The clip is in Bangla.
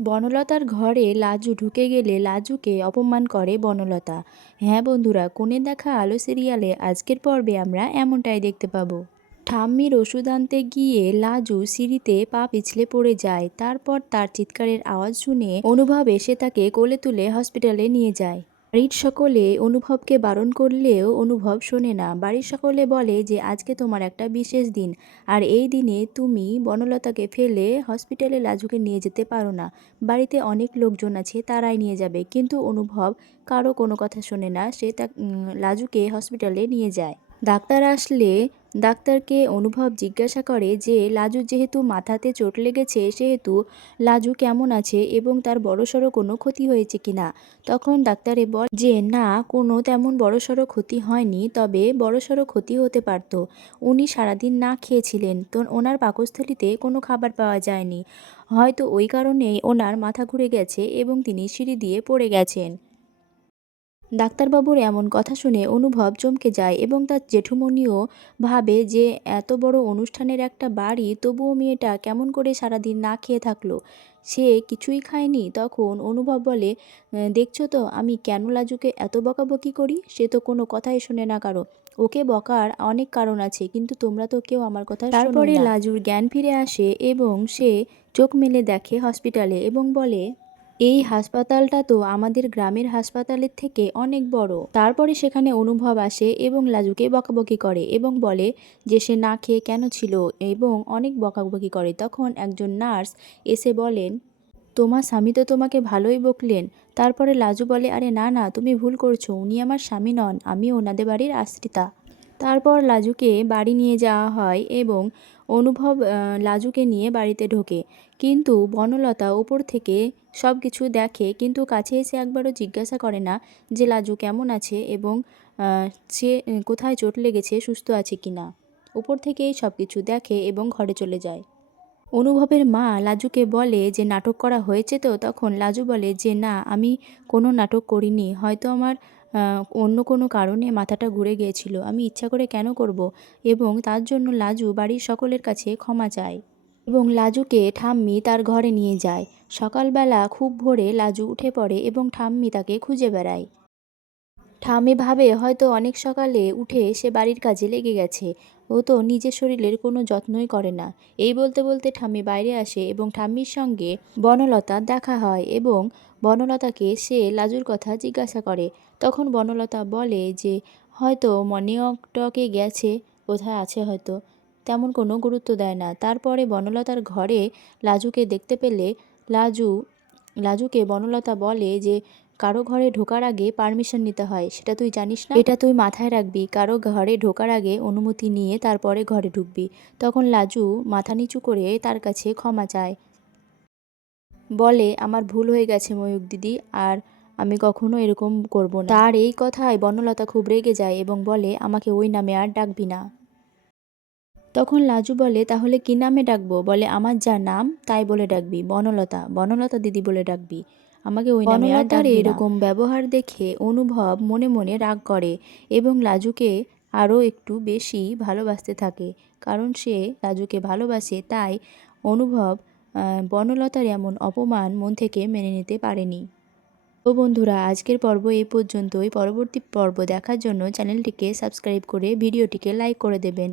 বনলতার ঘরে লাজু ঢুকে গেলে লাজুকে অপমান করে বনলতা। হ্যাঁ বন্ধুরা কোণে দেখা আলো সিরিয়ালে আজকের পর্বে আমরা এমনটাই দেখতে পাবো। ঠাম্মির ওষুধ আনতে গিয়ে লাজু সিঁড়িতে পা পিছলে পড়ে যায়, তারপর তার চিৎকারের আওয়াজ শুনে অনুভব এসে তাকে কোলে তুলে হসপিটালে নিয়ে যায়। বাড়ির সকলে অনুভবকে বারণ করলেও অনুভব শোনে না। বাড়ির সকলে বলে যে, আজকে তোমার একটা বিশেষ দিন। আর এই দিনে তুমি বনলতাকে ফেলে হসপিটালে লাজুকে নিয়ে যেতে পারো না। বাড়িতে অনেক লোকজন আছে, তারাই নিয়ে যাবে। কিন্তু অনুভব কারও কোনো কথা শোনে না। সে তা লাজুকে হসপিটালে নিয়ে যায়। ডাক্তার আসলে ডাক্তারকে অনুভব জিজ্ঞাসা করে যে লাজুর যেহেতু মাথাতে চোট লেগেছে, সেহেতু লাজু কেমন আছে এবং তার বড়সড় কোনো ক্ষতি হয়েছে কিনা তখন ডাক্তারে বল যে, না, কোনো তেমন বড়সড় ক্ষতি হয়নি, তবে বড়সড় ক্ষতি হতে পারত। উনি সারাদিন না খেয়েছিলেন, তো ওনার পাকস্থলিতে কোনো খাবার পাওয়া যায়নি। হয়তো ওই কারণেই ওনার মাথা ঘুরে গেছে এবং তিনি সিঁড়ি দিয়ে পড়ে গেছেন। ডাক্তারবাবুর এমন কথা শুনে অনুভব চমকে যায় এবং তার জেঠুমনিও ভাবে যে এত বড় অনুষ্ঠানের একটা বাড়ি তবুও মেয়েটা কেমন করে সারাদিন না খেয়ে থাকল? সে কিছুই খায়নি। তখন অনুভব বলে দেখছ তো আমি কেন লাজুকে এত বকাবকি করি? সে তো কোনো কথাই শোনে না কারও। ওকে বকার অনেক কারণ আছে কিন্তু তোমরা তো কেউ আমার কথা তারপরে লাজুর জ্ঞান ফিরে আসে এবং সে চোখ মেলে দেখে হসপিটালে এবং বলে এই হাসপাতালটা তো আমাদের গ্রামের হাসপাতালের থেকে অনেক বড়। তারপরে সেখানে অনুভব আসে এবং লাজুকে বকাবকি করে এবং বলে যে সে না খেয়ে কেন ছিল এবং অনেক বকাবকি করে। তখন একজন নার্স এসে বলেন, তোমার স্বামী তো তোমাকে ভালোই বকলেন। তারপরে লাজু বলে, আরে না না, তুমি ভুল করছ। উনি আমার স্বামী নন আমি ওনাদের বাড়ির আশ্রিতা। তারপর লাজুকে বাড়ি নিয়ে যাওয়া হয় এবং অনুভব লাজুকে নিয়ে বাড়িতে ঢোকে। কিন্তু বনলতা ওপর থেকে সব কিছু দেখে কিন্তু কাছে এসে একবারও জিজ্ঞাসা করে না যে লাজু কেমন আছে এবং সে কোথায় চোট লেগেছে, সুস্থ আছে কি কিনা। উপর থেকেই সব কিছু দেখে এবং ঘরে চলে যায়। অনুভবের মা লাজুকে বলে যে নাটক করা হয়েছে তো, তখন লাজু বলে যে, না, আমি কোনো নাটক করিনি। হয়তো আমার অন্য কোনো কারণে মাথাটা ঘুরে গিয়েছিল। আমি ইচ্ছা করে কেন করব? এবং তার জন্য লাজু বাড়ির সকলের কাছে ক্ষমা চায় এবং লাজুকে ঠাম্মি তার ঘরে নিয়ে যায়। সকালবেলা খুব ভোরে লাজু উঠে পড়ে এবং ঠাম্মি তাকে খুঁজে বেড়ায়। ঠাম্মি ভাবে, হয়তো অনেক সকালে উঠে সে বাড়ির কাজে লেগে গেছে। ও তো নিজের শরীরের কোনো যত্নই করে না। এই বলতে বলতে ঠাম্মি বাইরে আসে এবং ঠাম্মির সঙ্গে বনলতা দেখা হয় এবং বনলতাকে সে লাজুর কথা জিজ্ঞাসা করে। তখন বনলতা বলে যে, হয়তো মর্নিংওয়াকটকে গেছে কোথায় আছে হয়তো। তেমন কোনো গুরুত্ব দেয় না। তারপরে বনলতার ঘরে লাজুকে দেখতে পেলে লাজু, লাজুকে বনলতা বলে যে কারও ঘরে ঢোকার আগে পারমিশন নিতে হয়, সেটা তুই জানিস না? এটা তুই মাথায় রাখবি, কারও ঘরে ঢোকার আগে অনুমতি নিয়ে তারপরে ঘরে ঢুকবি। তখন লাজু মাথা নিচু করে তার কাছে ক্ষমা চায়। বলে, আমার ভুল হয়ে গেছে ময়ূক দিদি, আর আমি কখনো এরকম করব না। তার এই কথায় বনলতা খুব রেগে যায় এবং বলে, আমাকে ওই নামে আর ডাকবি না। তখন লাজু বলে, তাহলে কি নামে ডাকবো? বলে, আমার যা নাম, তাই বলে ডাকবি। বনলতা বনলতা দিদি বলে ডাকবি। আমাকে ওই নামে আর এরকম ব্যবহার দেখে অনুভব মনে মনে রাগ করে এবং লাজুকে আরও একটু বেশি ভালোবাসতে থাকে কারণ সে লাজুকে ভালোবাসে তাই অনুভব বনলতার এমন অপমান মন থেকে মেনে নিতে পারেনি। তো বন্ধুরা আজকের পর্ব এই পর্যন্তই। পরবর্তী পর্ব দেখার জন্য চ্যানেলটিকে সাবস্ক্রাইব করে ভিডিওটিকে লাইক করে দেবেন।